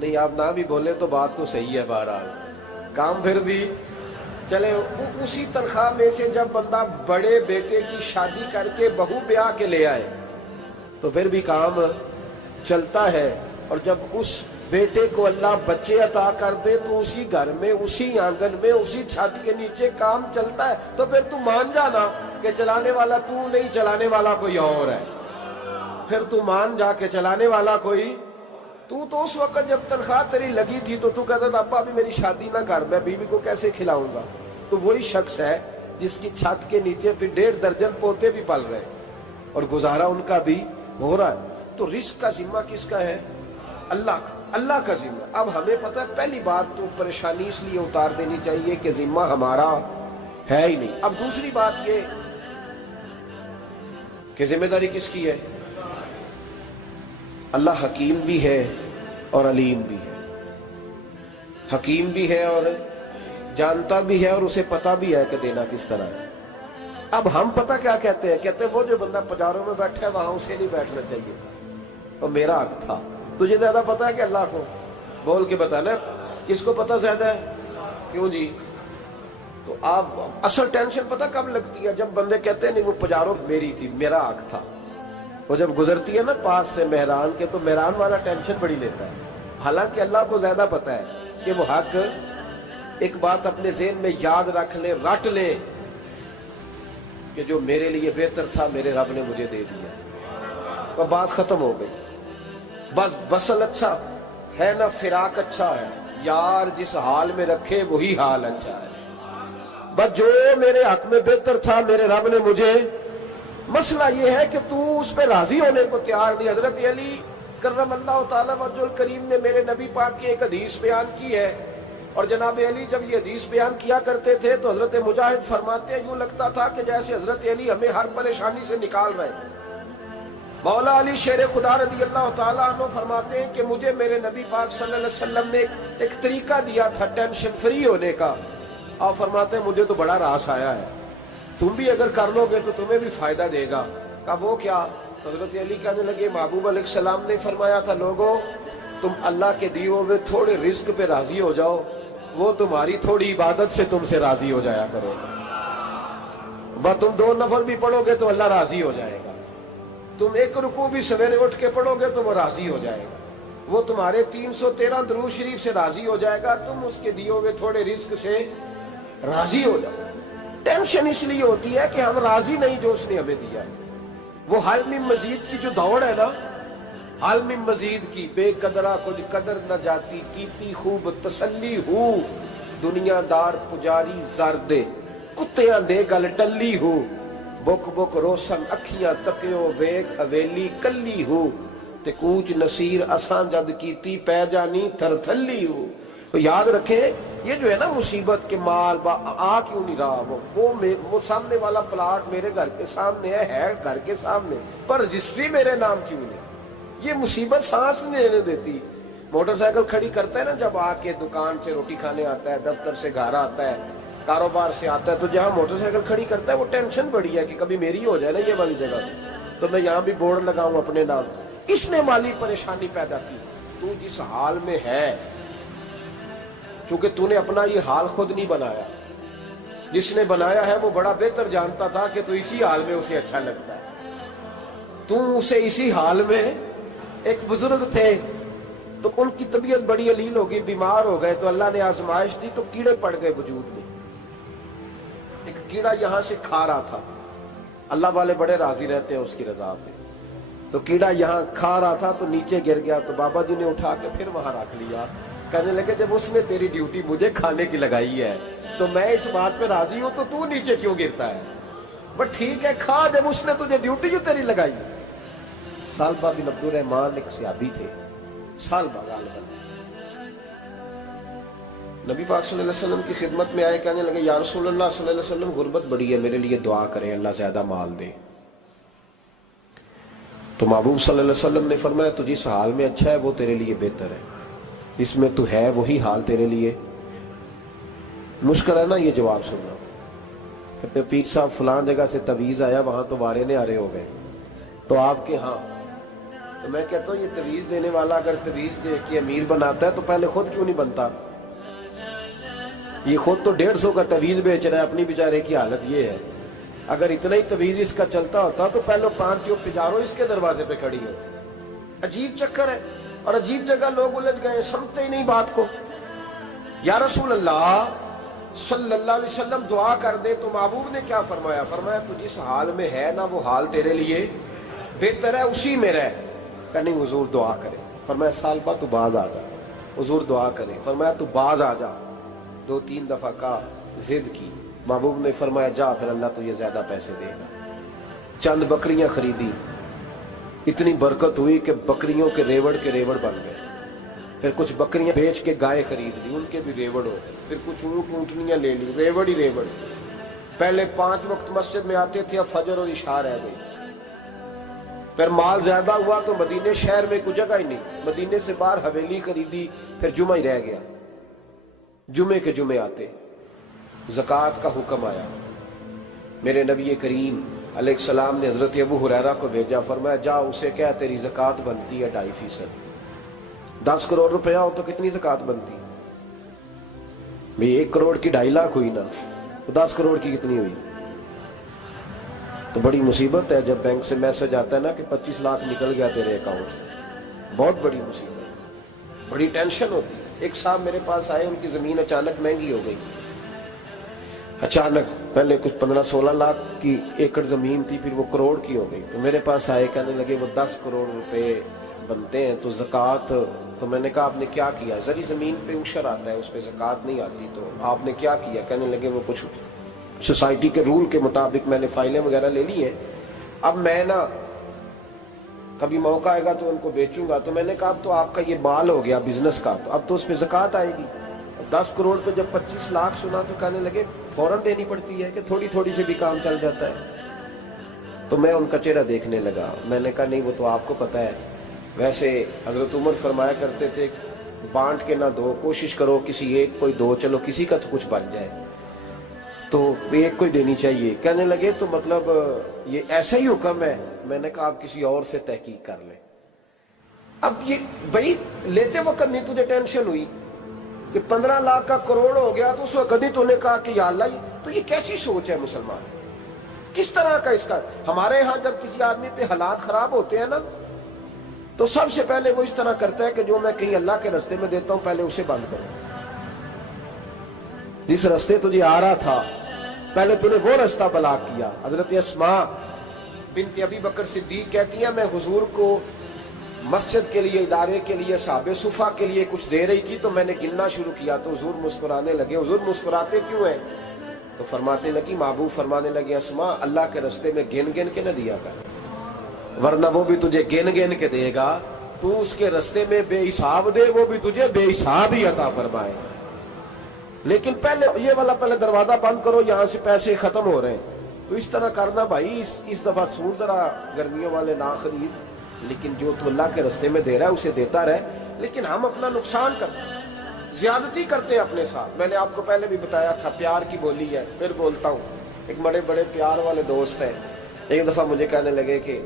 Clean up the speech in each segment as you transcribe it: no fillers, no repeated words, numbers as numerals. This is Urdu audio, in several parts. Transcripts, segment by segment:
نہیں آپ نہ بھی بولے تو بات تو صحیح ہے، بہرحال کام پھر بھی چلے۔ اسی تنخواہ میں سے جب بندہ بڑے بیٹے کی شادی کر کے بہو بیاہ کے لے آئے تو پھر بھی کام چلتا ہے، اور جب اس بیٹے کو اللہ بچے عطا کر دے تو اسی گھر میں، اسی آنگن میں، اسی چھت کے نیچے کام چلتا ہے۔ تو پھر تو مان جانا کہ چلانے والا تو نہیں، چلانے والا کوئی اور ہے۔ پھر تو مان جا کے چلانے والا کوئی تو اس وقت جب تنخواہ تیری لگی تھی تو کہتا تھا ابا ابھی میری شادی نہ کر، میں بیوی کو کیسے کھلاؤں گا؟ تو وہی شخص ہے جس کی چھت کے نیچے پھر 1.5 درجن پوتے بھی پل رہے اور گزارا ان کا بھی ہو رہا ہے۔ تو رزق کا ذمہ کس کا ہے؟ اللہ کا ذمہ۔ اب ہمیں پتہ ہے پہلی بات تو پریشانی اس لیے اتار دینی چاہیے کہ ذمہ ہمارا ہے ہی نہیں۔ اب دوسری بات یہ کہ ذمہ داری کس کی ہے؟ اللہ حکیم بھی ہے اور علیم بھی ہے، حکیم بھی ہے اور جانتا بھی ہے، اور اسے پتہ بھی ہے کہ دینا کس طرح ہے۔ اب ہم پتہ کیا کہتے ہیں؟ کہتے ہیں وہ جو بندہ پجاروں میں بیٹھا ہے وہاں اسے نہیں بیٹھنا چاہیے تھا، اور میرا حق تھا۔ تجھے زیادہ پتہ ہے کہ اللہ کو؟ بول کے بتانا کس کو پتہ زیادہ ہے؟ کیوں جی؟ تو آپ اصل ٹینشن پتہ کب لگتی ہے؟ جب بندے کہتے ہیں نہیں وہ پجاروں میری تھی، میرا حق تھا۔ وہ جب گزرتی ہے نا پاس سے مہران کے تو مہران والا ٹینشن بڑی لیتا ہے، حالانکہ اللہ کو زیادہ پتہ ہے کہ وہ حق۔ ایک بات اپنے ذہن میں یاد رکھ لیں، رٹ لیں کہ جو میرے لیے بہتر تھا میرے رب نے مجھے دے دیا، اور بات ختم ہو گئی۔ بس وصل اچھا ہے نہ فراق اچھا ہے، یار جس حال میں رکھے وہی حال اچھا ہے۔ بس جو میرے حق میں بہتر تھا میرے رب نے مجھے، مسئلہ یہ ہے کہ تو اس پہ راضی ہونے کو تیار نہیں۔ حضرت علی کرم اللہ تعالیٰ وجہ الکریم نے میرے نبی پاک کی ایک حدیث بیان کی ہے، اور جناب علی جب یہ حدیث بیان کیا کرتے تھے تو حضرت مجاہد فرماتے ہیں یوں لگتا تھا کہ جیسے حضرت علی ہمیں ہر پریشانی سے نکال رہے۔ مولا علی شیر خدا رضی اللہ تعالیٰ عنہ فرماتے ہیں کہ مجھے میرے نبی پاک صلی اللہ علیہ وسلم نے ایک طریقہ دیا تھا ٹینشن فری ہونے کا، اور فرماتے ہیں مجھے تو بڑا راس آیا ہے، تم بھی اگر کر لو گے تو تمہیں بھی فائدہ دے گا۔ کہا وہ کیا؟ حضرت علی کہنے لگے محبوب علیہ السلام نے فرمایا تھا لوگوں تم اللہ کے دیے ہوئے تھوڑے رزق پہ راضی ہو جاؤ، وہ تمہاری تھوڑی عبادت سے تم سے راضی ہو جایا کرو گا۔ بس تم 2 نفل بھی پڑھو گے تو اللہ راضی ہو جائے گا، تم 1 رکوع بھی سویرے اٹھ کے پڑھو گے تو وہ راضی ہو جائے گا، وہ تمہارے 313 درود شریف سے راضی ہو جائے گا، تم اس کے دیے ہوئے تھوڑے رزق سے راضی ہو جاؤ۔ ٹینشن اس لیے ہوتی ہے کہ ہم راضی نہیں جو اس نے ہمیں دیا ہے۔ وہ حل میں مزید کی جو دوڑ ہے نا، حل میں مزید کی، بے قدرہ کچھ قدر نہ جاتی، کیتی خوب تسلی ہو، دنیا دار پجاری زردے، کتیاں دے گل ٹلی ہو، بک بک روشن اکھیاں تکیو ویک حویلی کلی ہو، تے کوچ نصیر اساں جد کیتی پہ جانی تھر تھلی ہو۔ تو یاد رکھیں یہ جو ہے نا مصیبت کے مال آ کیوں نہیں رہا، وہ سامنے والا پلاٹ میرے گھر کے سامنے ہے گھر کے سامنے، پر رجسٹری میرے نام کیوں نہیں؟ یہ مصیبت سانس نہیں لینے دیتی۔ موٹر سائیکل کھڑی کرتا ہے نا جب آ کے دکان سے روٹی کھانے آتا ہے، دفتر سے گھر آتا ہے، کاروبار سے آتا ہے، تو جہاں موٹر سائیکل کھڑی کرتا ہے وہ ٹینشن بڑی ہے کہ کبھی میری ہو جائے نا یہ والی جگہ، تو میں یہاں بھی بورڈ لگاؤں اپنے نام۔ اس نے مالی پریشانی پیدا کی۔ تو جس حال میں ہے، کیونکہ تو نے اپنا یہ حال خود نہیں بنایا، جس نے بنایا ہے وہ بڑا بہتر جانتا تھا کہ تو اسی حال میں اسے اچھا لگتا ہے۔ تو اسے اسی حال میں، ایک بزرگ تھے تو ان کی طبیعت بڑی علیل ہو گئی، بیمار ہو گئے، تو اللہ نے آزمائش دی تو کیڑے پڑ گئے وجود میں۔ ایک کیڑا یہاں سے کھا رہا تھا، اللہ والے بڑے راضی رہتے ہیں اس کی رضا پہ، تو کیڑا یہاں کھا رہا تھا تو نیچے گر گیا، تو بابا جی نے اٹھا کے پھر وہاں رکھ لیا، کہنے لگے جب اس نے تیری ڈیوٹی مجھے کھانے کی لگائی ہے تو میں اس بات پہ راضی ہوں، تو نیچے کیوں گرتا ہے؟ بٹ ٹھیک ہے کھا، جب اس نے تجھے ڈیوٹی جو تیری لگائی ہے۔ سالبہ بن عبد الرحمن ایک صحابی تھے، سالبہ غالباً نبی پاک صلی اللہ علیہ وسلم کی خدمت میں آئے، کہنے لگے یا رسول اللہ صلی اللہ علیہ وسلم غربت بڑی ہے، میرے لیے دعا کریں اللہ زیادہ مال دے۔ تو محبوب صلی اللہ علیہ وسلم نے فرمایا تو جس حال میں اچھا ہے وہ تیرے لیے بہتر ہے، اس میں تو ہے وہی حال تیرے لیے۔ مشکل ہے نا یہ جواب سننا۔ کہتے پیر صاحب فلان جگہ سے تویز آیا، وہاں تو وارے نے آرے ہو گئے، تو آپ کے ہاں تو میں کہتا ہوں یہ تویز دینے والا اگر تویز دے کے امیر بناتا ہے تو پہلے خود کیوں نہیں بنتا؟ یہ خود تو 150 کا تویز بیچ رہا ہے، اپنی بیچارے کی حالت یہ ہے۔ اگر اتنا ہی تویز اس کا چلتا ہوتا تو پہلے 5 ٹیوب پجارو اس کے دروازے پہ کھڑی ہو۔ عجیب چکر ہے اور عجیب جگہ لوگ الجھ گئے، سمجھتے ہی نہیں بات کو۔ یا رسول اللہ صلی اللہ علیہ وسلم دعا کر دے تو محبوب نے کیا فرمایا؟ فرمایا تو جس حال میں ہے نا وہ حال تیرے لیے بہتر ہے، اسی میں رہ۔ کہ نہیں حضور دعا کرے۔ فرمایا سال بعد تو باز آ جا۔ حضور دعا کرے۔ فرمایا تو باز آ جا۔ 2-3 دفعہ کا ضد کی، محبوب نے فرمایا جا پھر اللہ تجھے زیادہ پیسے دے گا۔ چند بکریاں خریدی، اتنی برکت ہوئی کہ بکریوں کے ریوڑ بن گئے۔ پھر کچھ بکریاں بیچ کے گائے خرید لی، ان کے بھی ریوڑ ہو گئے۔ پھر کچھ اونٹ اونٹنیاں لے لی، ریوڑ ہی ریوڑ۔ پہلے 5 وقت مسجد میں آتے تھے، اب فجر اور عشاء رہ گئی۔ پھر مال زیادہ ہوا تو مدینے شہر میں کوئی جگہ ہی نہیں، مدینے سے باہر حویلی خریدی، پھر جمعہ ہی رہ گیا۔ جمعے کے جمعے آتے، زکوٰۃ کا حکم آیا۔ میرے نبی کریم علیہ السلام نے حضرت ابو ہریرہ کو بھیجا، فرمایا جا اسے کہہ تیری زکوٰۃ بنتی ہے 2.5%۔ 10 کروڑ روپیہ ہو تو کتنی زکوٰۃ بنتی؟ بھئی 1 کروڑ کی 2.5 لاکھ ہوئی نا، تو 10 کروڑ کی کتنی ہوئی؟ تو بڑی مصیبت ہے جب بینک سے میسج آتا ہے نا کہ 25 لاکھ نکل گیا تیرے اکاؤنٹ سے، بہت بڑی مصیبت، بڑی ٹینشن ہوتی ہے۔ ایک صاحب میرے پاس آئے، ان کی زمین اچانک مہنگی ہو گئی، اچانک پہلے کچھ 15-16 لاکھ کی ایکڑ زمین تھی، پھر وہ کروڑ کی ہو گئی۔ تو میرے پاس آئے، کہنے لگے وہ 10 کروڑ روپے بنتے ہیں تو زکوٰۃ، تو میں نے کہا آپ نے کیا کیا؟ زری زمین پہ عشر آتا ہے، اس پہ زکوٰۃ نہیں آتی، تو آپ نے کیا کیا؟ کہنے لگے وہ کچھ سوسائٹی کے رول کے مطابق میں نے فائلیں وغیرہ لے لی ہیں، اب میں نا کبھی موقع آئے گا تو ان کو بیچوں گا۔ تو میں نے کہا اب تو آپ کا یہ مال ہو گیا بزنس کا، تو اب تو اس پہ زکوٰۃ آئے گی۔ 10 کروڑ پہ جب 25 لاکھ سنا تو کہنے لگے فوراً دینی پڑتی ہے کہ تھوڑی تھوڑی سے بھی کام چل جاتا ہے؟ تو میں ان کا چہرہ دیکھنے لگا، میں نے کہا نہیں وہ تو آپ کو پتہ ہے، ویسے حضرت عمر فرمایا کرتے تھے بانٹ کے نہ دو، کوشش کرو کسی ایک کو دو، چلو کسی کا تو کچھ بن جائے، تو ایک کو دینی چاہیے۔ کہنے لگے تو مطلب یہ ایسا ہی حکم ہے؟ میں نے کہا آپ کسی اور سے تحقیق کر لیں۔ اب یہ بھائی لیتے وقت نہیں تجھے ٹینشن ہوئی کہ 15 لاکھ کا کروڑ ہو گیا، تو اس وقت نہیں تو نے کہا کہ یا اللہ، تو یہ کیسی سوچ ہے مسلمان؟ کس طرح کا اس کا؟ ہمارے ہاں جب کسی آدمی پہ حالات خراب ہوتے ہیں نا تو سب سے پہلے وہ اس طرح کرتا ہے کہ جو میں کہیں اللہ کے رستے میں دیتا ہوں پہلے اسے بند کروں۔ جس رستے تجھے آ رہا تھا پہلے تو نے وہ رستہ بلاک کیا۔ حضرت اسماء بنت ابی بکر صدیق کہتی ہیں میں حضور کو مسجد کے لیے، ادارے کے لیے، صحابہ صفہ کے لیے کچھ دے رہی تھی، تو میں نے گننا شروع کیا تو حضور مسکرانے لگے۔ حضور مسکراتے کیوں ہیں؟ تو فرمانے لگی، محبوب فرمانے لگے اسماء اللہ کے رستے میں گن گن کے نہ دیا کر، ورنہ وہ بھی تجھے گن گن کے دے گا۔ تو اس کے رستے میں بے حساب دے، وہ بھی تجھے بے حساب ہی عطا فرمائے۔ لیکن پہلے یہ والا پہلے دروازہ بند کرو، یہاں سے پیسے ختم ہو رہے ہیں، تو اس طرح کرنا بھائی۔ اس دفعہ سوٹ ذرا گرمیوں والے نہ خرید، لیکن جو تو اللہ کے رستے میں دے رہا ہے اسے دیتا رہے۔ لیکن ہم اپنا نقصان کرتے ہیں، زیادتی کرتے ہیں اپنے ساتھ۔ میں نے آپ کو پہلے بھی بتایا تھا پیار کی بولی ہے، پھر بولتا ہوں۔ ایک بڑے بڑے پیار والے دوست ہیں، ایک دفعہ مجھے کہنے لگے کہ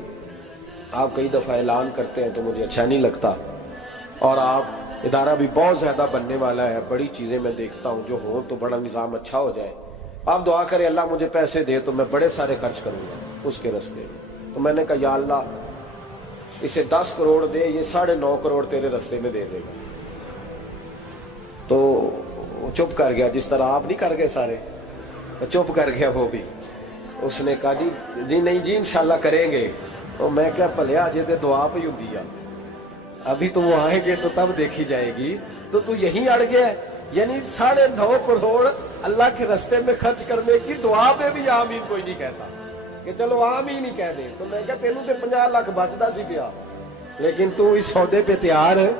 آپ کئی دفعہ اعلان کرتے ہیں تو مجھے اچھا نہیں لگتا، اور آپ ادارہ بھی بہت زیادہ بننے والا ہے، بڑی چیزیں میں دیکھتا ہوں جو ہوں تو بڑا نظام اچھا ہو جائے، آپ دعا کریں اللہ مجھے پیسے دے تو میں بڑے سارے خرچ کروں گا اس کے رستے۔ تو میں نے کہا یا اللہ اسے 10 کروڑ دے، یہ 9.5 کروڑ تیرے رستے میں دے دے گا۔ تو چپ کر گیا، جس طرح آپ نہیں کر گئے سارے، چپ کر گیا وہ بھی۔ اس نے کہا جی نہیں جی انشاءاللہ کریں گے۔ تو میں کیا پلیا جی تے دعا پہ ہوں دیا، ابھی تو وہ آئیں گے تو تب دیکھی جائے گی، تو تو یہیں اڑ گیا ہے۔ یعنی 9.5 کروڑ اللہ کے رستے میں خرچ کرنے کی دعا پہ بھی آمین کوئی نہیں کہتا کہ چلو آمین ہی کہہ دے۔ تو میں کہا تینوں تے 50 لاکھ بچتا سی پیا، لیکن تو اس سودے پہ تیار ہے۔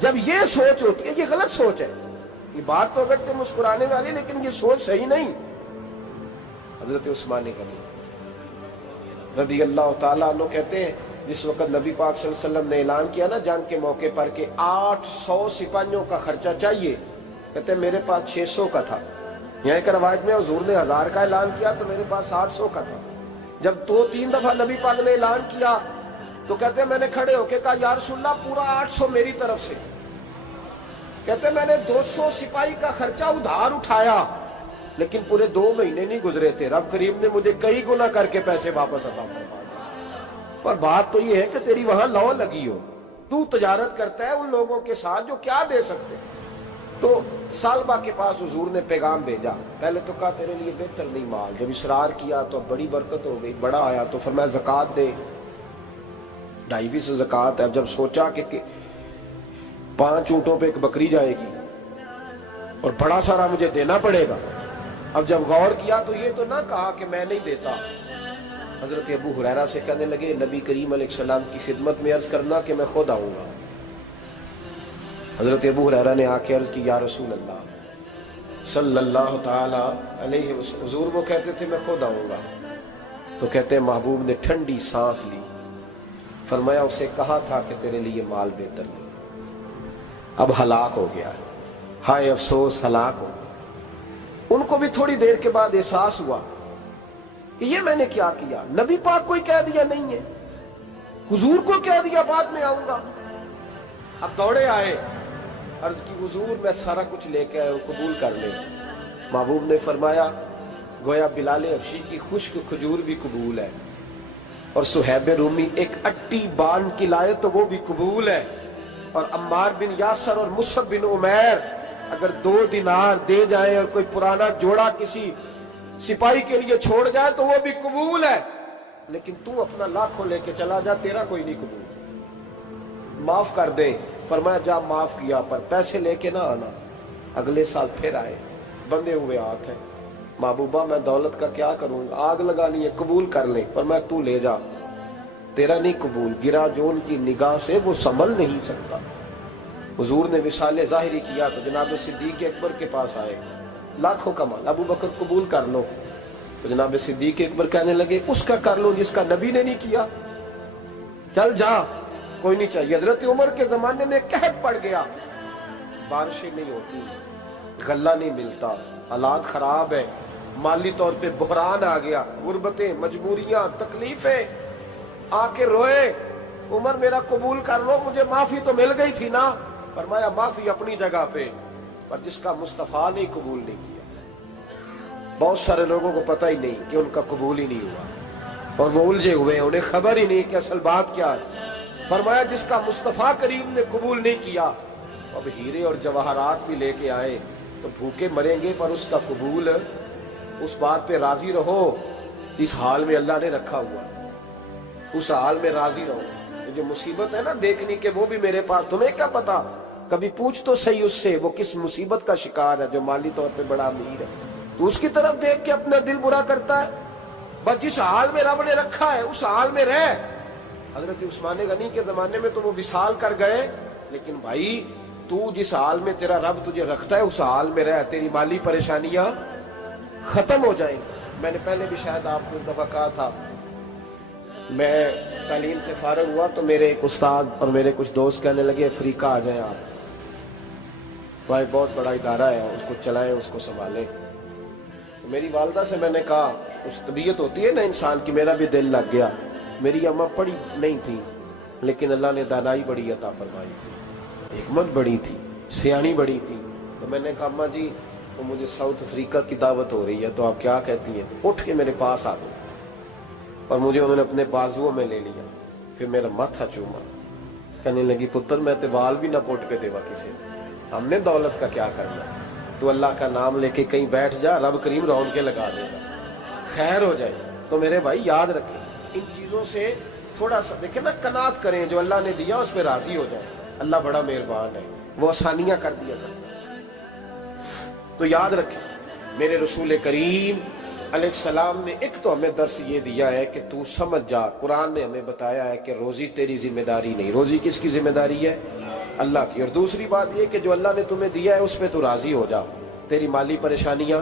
جب یہ سوچ ہوتی ہے، یہ غلط سوچ ہے، یہ بات تو اگر تے مسکرانے والی، لیکن یہ سوچ صحیح نہیں۔ حضرت عثمان غنی رضی اللہ تعالیٰ عنہ کہتے ہیں جس وقت نبی پاک صلی اللہ علیہ وسلم نے اعلان کیا نا جنگ کے موقع پر کہ 800 سپاہیوں کا خرچہ چاہیے، کہتے ہیں میرے پاس 600 کا تھا۔ یہاں ایک روایت میں حضور نے 1000 کا اعلان کیا تو میرے پاس 800 کا تھا۔ جب 2-3 دفعہ نبی پاک نے اعلان کیا تو کہتے ہیں میں نے کھڑے ہو کے کہا یا رسول اللہ پورا 800 میری طرف سے. کہتے ہیں میں نے 200 سپاہی کا خرچہ ادھار اٹھایا لیکن پورے 2 مہینے نہیں گزرے تھے رب کریم نے مجھے کئی گنا کر کے پیسے واپس عطا فرما دیے. پر بات تو یہ ہے کہ تیری وہاں لو لگی ہو, تو تجارت کرتا ہے ان لوگوں کے ساتھ جو کیا دے سکتے. تو سالبہ کے پاس حضور نے پیغام بھیجا. پہلے تو کہا تیرے لیے بہتر نہیں مال. جب اصرار کیا تو بڑی برکت ہو گئی, بڑا آیا تو فرمایا زکوٰۃ دے, 2.5 زکوٰۃ ہے. اب جب سوچا کہ 5 اونٹوں پہ ایک بکری جائے گی اور بڑا سارا مجھے دینا پڑے گا, اب جب غور کیا تو یہ تو نہ کہا کہ میں نہیں دیتا. حضرت ابو ہریرہ سے کہنے لگے نبی کریم علیہ السلام کی خدمت میں عرض کرنا کہ میں خود آؤں گا. حضرت ابو ہریرہ نے آ کے عرض کی یا رسول اللہ صلی اللہ تعالی علیہ وسلم. حضور وہ کہتے تھے میں خود آؤں گا. تو کہتے ہیں محبوب نے ٹھنڈی سانس لی, فرمایا اسے کہا تھا کہ تیرے لیے مال بہتر نہیں, اب ہلاک ہو گیا. ہائے افسوس, ہلاک ہو گیا. ان کو بھی تھوڑی دیر کے بعد احساس ہوا کہ یہ میں نے کیا کیا. نبی پاک کوئی کہہ دیا نہیں ہے, حضور کو کہہ دیا بعد میں آؤں گا. اب دوڑے آئے, عرض کی حضور میں سارا کچھ لے کے آیا ہوں, قبول کر لیں. محبوب نے فرمایا گویا بلال حبشی کی خشک کھجور بھی قبول ہے اور صہیب رومی ایک اٹی بان کی لائے تو وہ بھی قبول ہے, اور عمار بن یاسر اور مصعب بن عمیر اگر 2 دینار دے جائیں اور کوئی پرانا جوڑا کسی سپاہی کے لیے چھوڑ جائے تو وہ بھی قبول ہے. لیکن تو اپنا لاکھوں لے کے چلا جا, تیرا کوئی نہیں قبول. معاف کر دیں. فرمایا جا معاف کیا, پر پیسے لے کے نہ آنا. اگلے سال پھر آئے, بندے ہوئے ہاتھ ہیں. محبوبہ میں دولت کا کیا کروں گا, آگ لگانی ہے, قبول کر لیں. فرمایا تو لے جا, تیرا نہیں قبول. گرا جو ان کی نگاہ سے وہ سنبھل نہیں سکتا. حضور نے وصال ظاہری کیا تو جناب صدیق اکبر کے پاس آئے, لاکھوں کا مال. ابو بکر قبول کر لو. تو جناب صدیق اکبر کہنے لگے اس کا کر لو جس کا نبی نے نہیں کیا, چل جا, کوئی نہیں چاہیے. حضرت عمر کے زمانے میں قحط پڑ گیا, بارشیں نہیں ہوتی, غلہ نہیں ملتا, حالات خراب ہے, مالی طور پہ بحران آ گیا, غربتیں, مجبوریاں, تکلیفیں. آ کے روئے, عمر میرا قبول کر لو, مجھے معافی تو مل گئی تھی نا. فرمایا معافی اپنی جگہ پہ, پر جس کا مصطفیٰ نے قبول نہیں کیا. بہت سارے لوگوں کو پتہ ہی نہیں کہ ان کا قبول ہی نہیں ہوا, اور وہ الجھے ہوئے, انہیں خبر ہی نہیں کہ اصل بات کیا ہے. فرمایا جس کا مصطفیٰ کریم نے قبول نہیں کیا, اب ہیرے اور جواہرات بھی لے کے آئے تو بھوکے مریں گے, پر اس کا قبول, اس بات پہ راضی رہو اس حال میں اللہ نے رکھا ہوا, اس حال میں راضی رہو. جو مصیبت ہے نا دیکھنی کہ وہ بھی میرے پاس, تمہیں کیا پتا, کبھی پوچھ تو صحیح اس سے وہ کس مصیبت کا شکار ہے. جو مالی طور پہ بڑا امیر ہے تو اس کی طرف دیکھ کے اپنا دل برا کرتا ہے. بس جس حال میں رب نے رکھا ہے اس حال میں رہ. حضرت عثمان غنی کے زمانے میں تو وہ وصال کر گئے, لیکن بھائی تو جس حال میں تیرا رب تجھے رکھتا ہے اس حال میں رہ, تیری مالی پریشانیاں ختم ہو جائیں. میں نے پہلے بھی شاید آپ کو ایک دفعہ کہا تھا, میں تعلیم سے فارغ ہوا تو میرے ایک استاد اور میرے کچھ دوست کہنے لگے افریقہ آ جائیں آپ, بھائی بہت بڑا ادارہ ہے, اس کو چلائیں, اس کو سنبھالیں. تو میری والدہ سے میں نے کہا, اس طبیعت ہوتی ہے نا انسان کی, میرا بھی دل لگ گیا. میری اماں پڑھی نہیں تھی لیکن اللہ نے دانائی بڑی عطا فرمائی تھی, حکمت بڑی تھی, سیانی بڑی تھی. تو میں نے کہا اماں جی وہ مجھے ساؤتھ افریقہ کی دعوت ہو رہی ہے تو آپ کیا کہتی ہیں. تو اٹھ کے میرے پاس آ گئی اور مجھے انہوں نے اپنے بازوؤں میں لے لیا, پھر میرا ماتھا چوما, کہنے لگی پتر میں تے وال بھی نہ پوٹ کے دیوا کسی نے, ہم نے دولت کا کیا کرنا, تو اللہ کا نام لے کے کہیں بیٹھ جا, رب کریم رون کے لگا دے گا, خیر ہو جائے. تو میرے بھائی یاد رکھیں ان چیزوں سے تھوڑا سا دیکھیں نا, قناعت کریں, جو اللہ نے دیا اس پہ راضی ہو جائیں. اللہ بڑا مہربان ہے, وہ آسانیاں کر دیا کرتا ہے. تو یاد رکھیں میرے رسول کریم علیہ السلام نے ایک تو ہمیں درس یہ دیا ہے کہ تو سمجھ جا, قرآن نے ہمیں بتایا ہے کہ روزی تیری ذمہ داری نہیں, روزی کس کی ذمہ داری ہے, اللہ کی. اور دوسری بات یہ کہ جو اللہ نے تمہیں دیا ہے اس پہ تو راضی ہو جا, تیری مالی پریشانیاں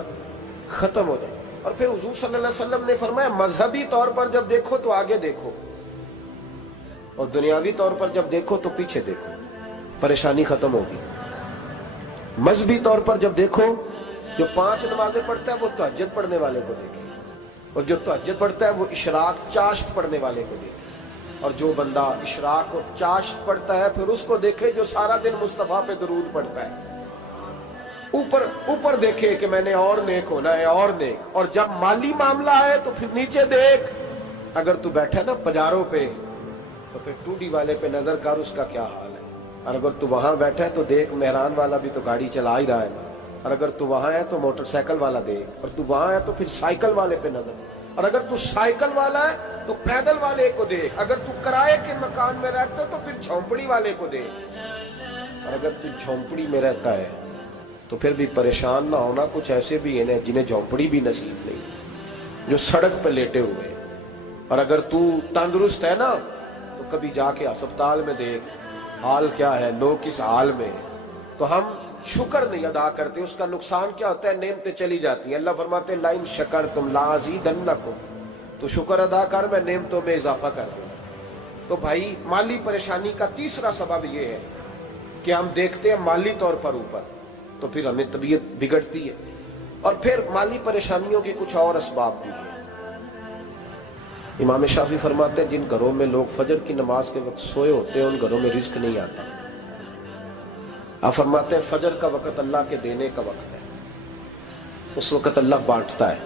ختم ہو جائیں. اور پھر حضور صلی اللہ علیہ وسلم نے فرمایا مذہبی طور پر جب دیکھو تو آگے دیکھو, اور دنیاوی طور پر جب دیکھو تو پیچھے دیکھو, پریشانی ختم ہوگی. مذہبی طور پر جب دیکھو, جو 5 نمازیں پڑھتا ہے وہ تہجد پڑھنے والے کو دیکھے, اور جو تہجد پڑھتا ہے وہ اشراق چاشت پڑھنے والے کو دیکھے. اور جو بندہ اشراق اور چاشت پڑھتا ہے پھر اس کو دیکھے جو سارا دن مصطفیٰ پہ درود پڑھتا ہے. اوپر دیکھے کہ میں نے اور نیک ہونا ہے اور نیک. اور جب مالی معاملہ ہے تو پھر نیچے دیکھ. اگر تو بیٹھا نا پجاروں پہ تو پھر ٹوڈی والے پہ نظر کر اس کا کیا حال ہے. اور اگر تو وہاں بیٹھا ہے تو دیکھ مہران والا بھی تو گاڑی چلا ہی رہا ہے. اور اگر تو وہاں ہے تو موٹر سائیکل والا دیکھ. اور تو وہاں ہے تو پھر سائیکل والے پہ نظر. اور اگر تو سائیکل والا ہے تو پیدل والے کو دیکھ. اگر تو کرائے کے مکان میں رہتا ہے تو پھر جھونپڑی والے کو دیکھ. اور اگر تو جھونپڑی میں رہتا ہے تو پھر بھی پریشان نہ ہونا. کچھ ایسے بھی ہیں جنہیں جھونپڑی بھی نصیب نہیں, جو سڑک پہ لیٹے ہوئے. اور اگر تو تندرست ہے نا تو کبھی جا کے ہسپتال میں دیکھ حال کیا ہے, لوگ کس حال میں. تو ہم شکر نہیں ادا کرتے. اس کا نقصان کیا ہوتا ہے, نعمتیں چلی جاتی ہیں. اللہ فرماتے ہیں لئن شکرتم لازیدنکم, تو شکر ادا کر میں نعمتوں میں اضافہ کر دوں. تو بھائی مالی پریشانی کا تیسرا سبب یہ ہے کہ ہم دیکھتے ہیں مالی طور پر اوپر, تو پھر ہمیں طبیعت بگڑتی ہے. اور پھر مالی پریشانیوں کے کچھ اور اسباب بھی ہیں. امام شافعی فرماتے ہیں جن گھروں میں لوگ فجر کی نماز کے وقت سوئے ہوتے ہیں ان گھروں میں رزق نہیں آتا. آپ فرماتے ہیں فجر کا وقت اللہ کے دینے کا وقت ہے, اس وقت اللہ بانٹتا ہے.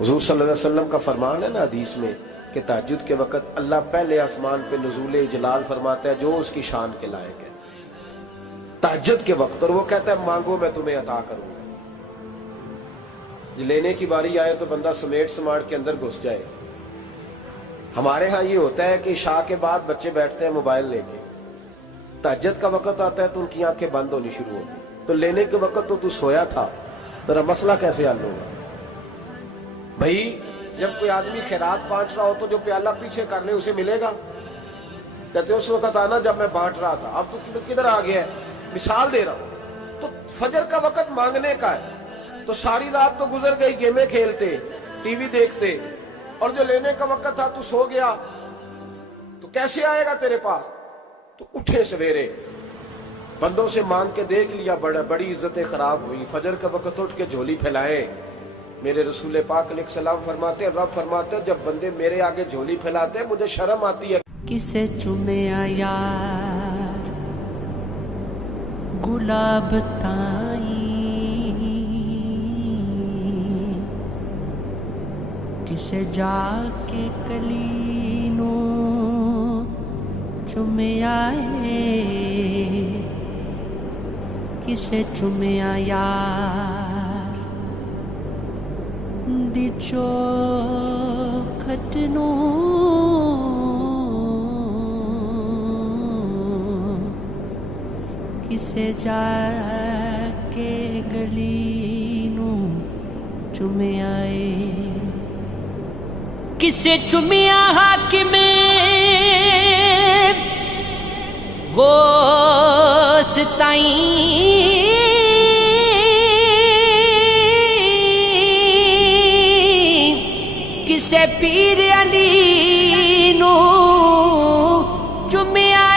حضور صلی اللہ علیہ وسلم کا فرمان ہے نا حدیث میں کہ تہجد کے وقت اللہ پہلے آسمان پہ نزول جلال فرماتا ہے جو اس کی شان کے لائق ہے تہجد کے وقت. اور وہ کہتا ہے مانگو میں تمہیں عطا کروں گا. لینے کی باری آئے تو بندہ سمیٹ سماٹ کے اندر گھس جائے. ہمارے ہاں یہ ہوتا ہے کہ عشاء کے بعد بچے بیٹھتے ہیں موبائل لے کے, تہجد کا وقت آتا ہے تو ان کی آنکھیں بند ہونی شروع ہوتی. تو لینے کے وقت تو سویا تھا, ذرا مسئلہ کیسے حل ہوگا بھائی؟ جب کوئی آدمی خیرات بانٹ رہا ہو تو جو پیالہ پیچھے کر لے اسے ملے گا. کہتے اس وقت آنا جب میں بانٹ رہا تھا, اب تو کدھر آ گیا ہے. مثال دے رہا ہوں. تو فجر کا وقت مانگنے کا ہے, تو ساری رات تو گزر گئی گیمیں کھیلتے, ٹی وی دیکھتے, اور جو لینے کا وقت تھا تو سو گیا, تو کیسے آئے گا تیرے پاس؟ تو اٹھے سویرے, بندوں سے مانگ کے دیکھ لیا, بڑی عزتیں خراب ہوئی. فجر کا وقت اٹھ کے جھولی پھیلائے. میرے رسول پاک علیہ السلام فرماتے ہیں, رب فرماتے ہیں جب بندے میرے آگے جھولی پھیلاتے ہیں مجھے شرم آتی ہے. کسے چومیا یار گلاب تائیں, کسے جا کے کلی نو چومیا ہے, کسے چومیا یار دی چوکھٹ نو, کسے جا کے گلی نو چومیا ہے, کسے چومیا حاکم غوث تائیں, کسے پیر علی نو چومیا